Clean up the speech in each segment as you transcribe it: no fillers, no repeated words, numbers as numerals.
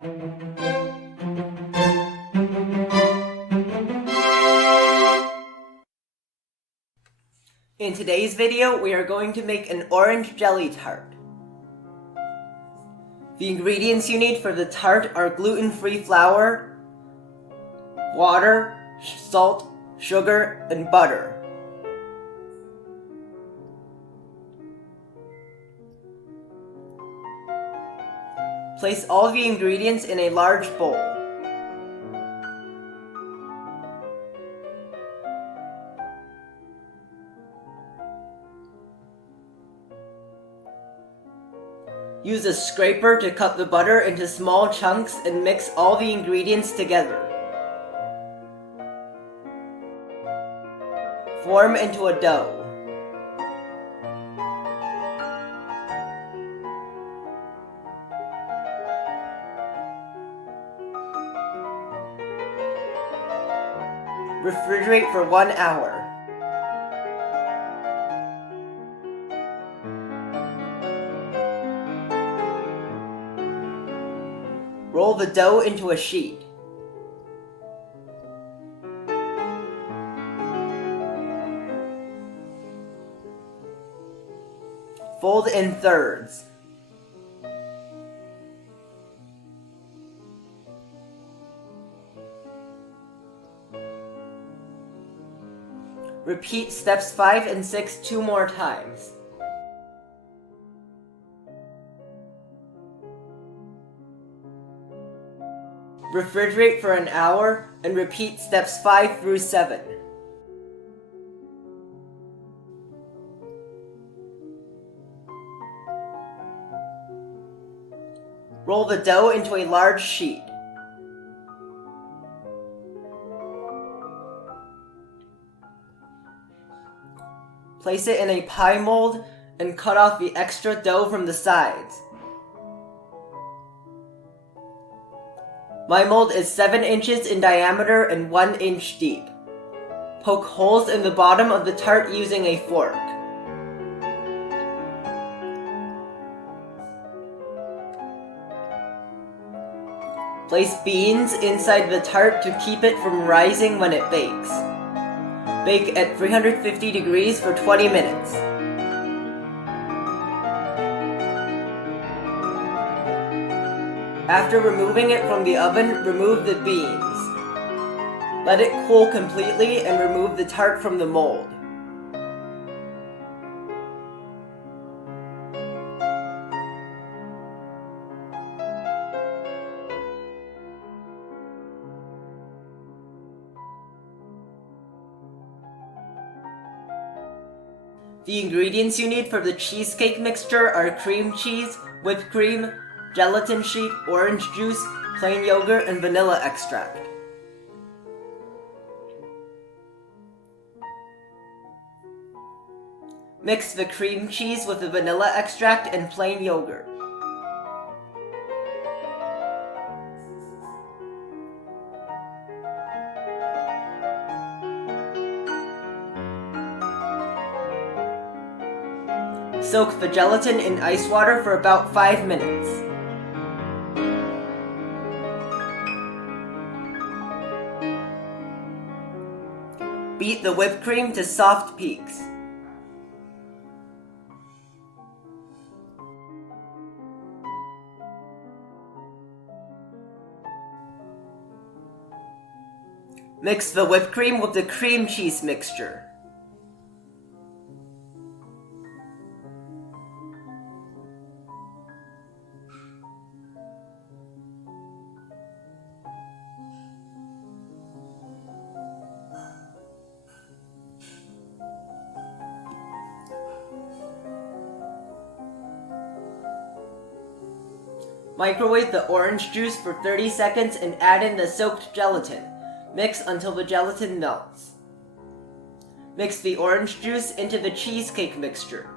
In today's video, we are going to make an orange jelly tart. The ingredients you need for the tart are gluten-free flour, water, salt, sugar, and butter. Place all the ingredients in a large bowl. Use a scraper to cut the butter into small chunks and mix all the ingredients together. Form into a dough. Refrigerate for 1 hour. Roll the dough into a sheet. Fold in thirds. Repeat steps 5 and 6 2 more times. Refrigerate for an hour and repeat steps 5 through 7. Roll the dough into a large sheet. Place it in a pie mold and cut off the extra dough from the sides. My mold is 7 inches in diameter and 1 inch deep. Poke holes in the bottom of the tart using a fork. Place beans inside the tart to keep it from rising when it bakes. Bake at 350 degrees for 20 minutes. After removing it from the oven, remove the beans. Let it cool completely and remove the tart from the mold. The ingredients you need for the cheesecake mixture are cream cheese, whipped cream, gelatin sheet, orange juice, plain yogurt, and vanilla extract. Mix the cream cheese with the vanilla extract and plain yogurt. Soak the gelatin in ice water for about 5 minutes. Beat the whipped cream to soft peaks. Mix the whipped cream with the cream cheese mixture. Microwave the orange juice for 30 seconds and add in the soaked gelatin. Mix until the gelatin melts. Mix the orange juice into the cheesecake mixture.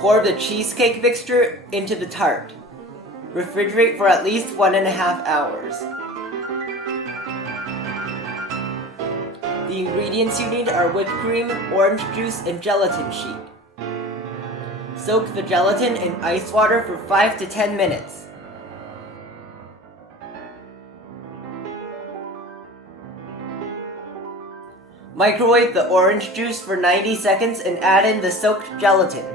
Pour the cheesecake mixture into the tart. Refrigerate for at least 1.5 hours. The ingredients you need are whipped cream, orange juice, and gelatin sheet. Soak the gelatin in ice water for 5 to 10 minutes. Microwave the orange juice for 90 seconds and add in the soaked gelatin.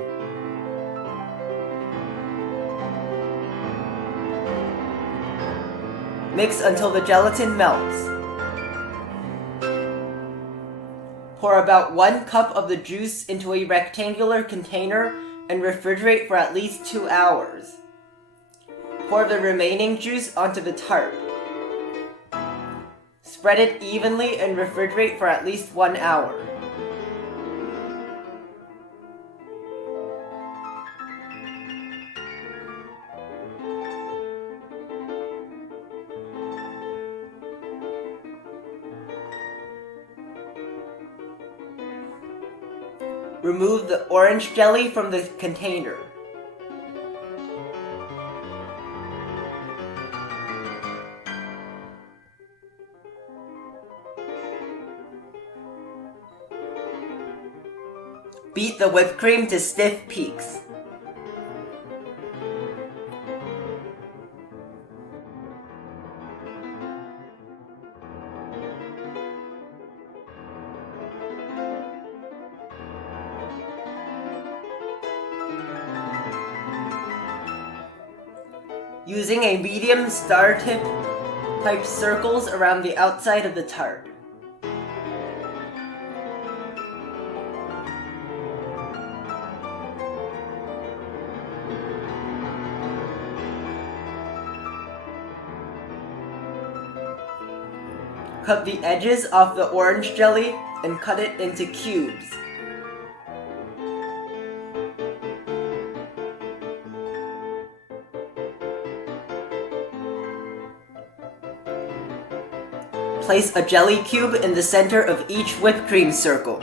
Mix until the gelatin melts. Pour about 1 cup of the juice into a rectangular container and refrigerate for at least 2 hours. Pour the remaining juice onto the tart. Spread it evenly and refrigerate for at least 1 hour. Remove the orange jelly from the container. Beat the whipped cream to stiff peaks. Using a medium star tip, pipe circles around the outside of the tart. Cut the edges off the orange jelly and cut it into cubes. Place a jelly cube in the center of each whipped cream circle.